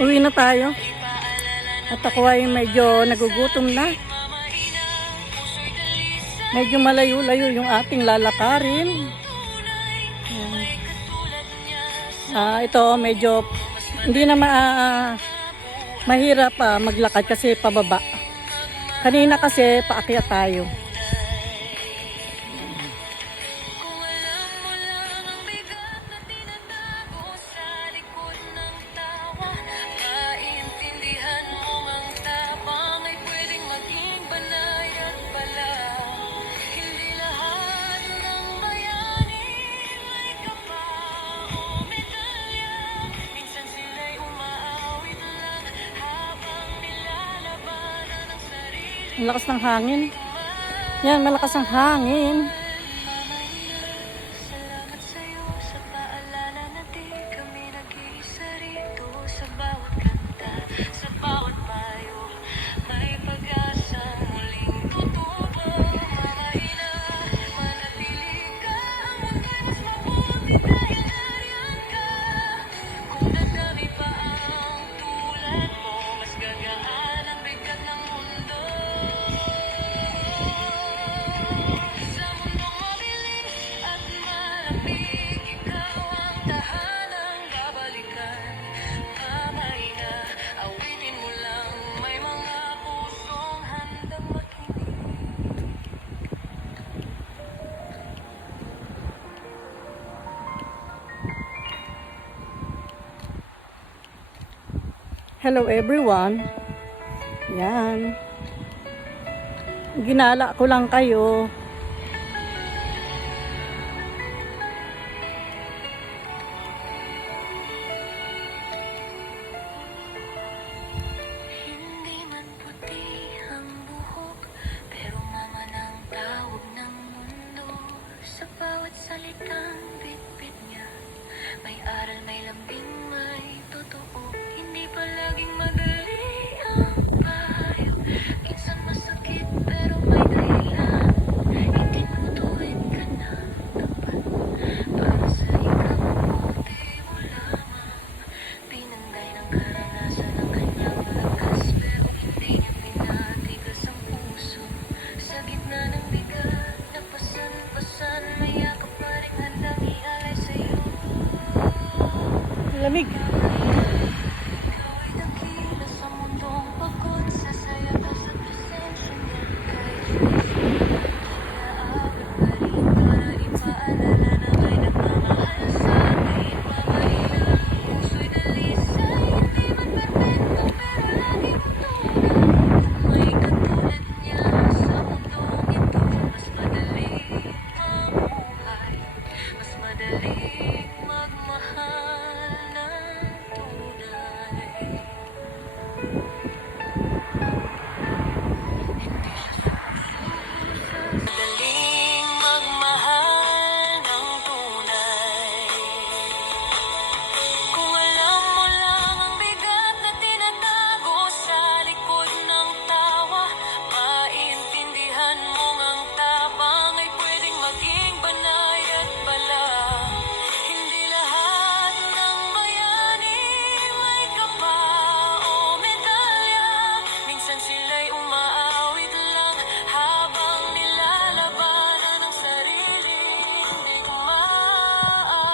Uwi na tayo. At ako ay medyo nagugutom na. Medyo malayo-layo yung ating lalakarin. Ito medyo hindi na mahirap maglakad kasi pababa. Kanina kasi paakyat tayo. Ang lakas ng hangin. Yan, malakas ang hangin. Salamat sa'yo sa paalala na di kami nag-iisa rito. Sa bawat kanta, sa bawat payo, may pag-asang muling tutubo. Mahina, manatili ka, ang mundo'y mas mabuti dahil nariyan ka. Kung dadami pa ang tulad mo, mas gagaan ang bigat ng mundo. Sa mundong mabilis at malamig, ikaw ang tahanang babalikan. Mamay na, awitin mo lang, may mga pusong handang makinig. Hello everyone. Yan. Ginala ko lang kayo. Hindi man puti ang buhok, pero mama ng tawag ng mundo. Sa bawat salitang bitbit niya, may aral, may lambing, may totoo. Hindi palaging madali ang payo, minsan masakit pero may dahilan. Itinutuwid ka ng tapat, para sa ikaw buti mo lamang. Pinanday ng karanasan ng kanyang lakas, pero hindi niya pinatigas ang puso. Sa gitna ng bigat, napasan-pasan, may yakap pa rin handang ialay sa'yo. Lamig. Ikaw ay dakila sa mundong pagod, sa saya ka sa presensya niya. Kahit iaabot pa rin para ipaalala na may nagmamahal sa atin. Mamahina, puso'y dalisay, hindi man perfecto pero lagi mo tunay. May katulad niya sa mundong ito, mas madaling mamuhay, mas madaling magmahal ng tunay. Madaling magmahal ng tunay. Kung alam mo lang ang bigat na tinatago sa likod ng tawa, maintindihan mong ang tapang ay pwedeng maging banay at bala. Hindi lahat ng bayani may kapa o medalya. Minsan sila'y umaawit lang habang nilalabanan ang sarili. Hindi gumaan.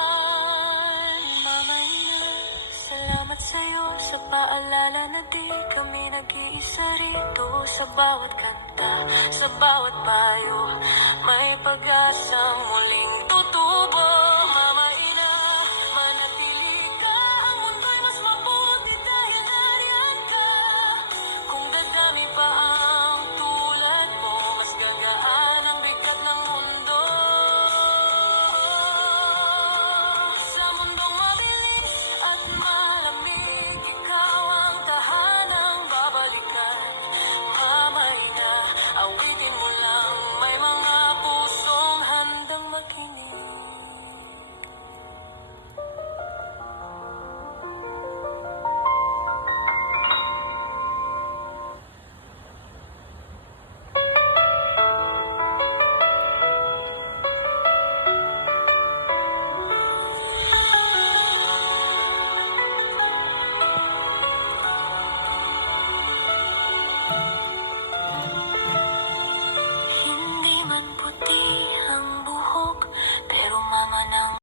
Mamay na, salamat sa'yo sa paalala na di kami nag-iisa rito. Sa bawat kanta, sa bawat payo, may pag-asang muling tutubo. Mamay na, manatili ka, ang mundo'y mas mabuti dahil nariyan ka. Kung dadami pa ang tulad mo, mas gagaan ang bigat ng mundo. Sa mundong mabilis at malamig, ikaw ang tahanang babalikan. Mamay na, awitin mo lang, may mga pusong handang makinig. mama ng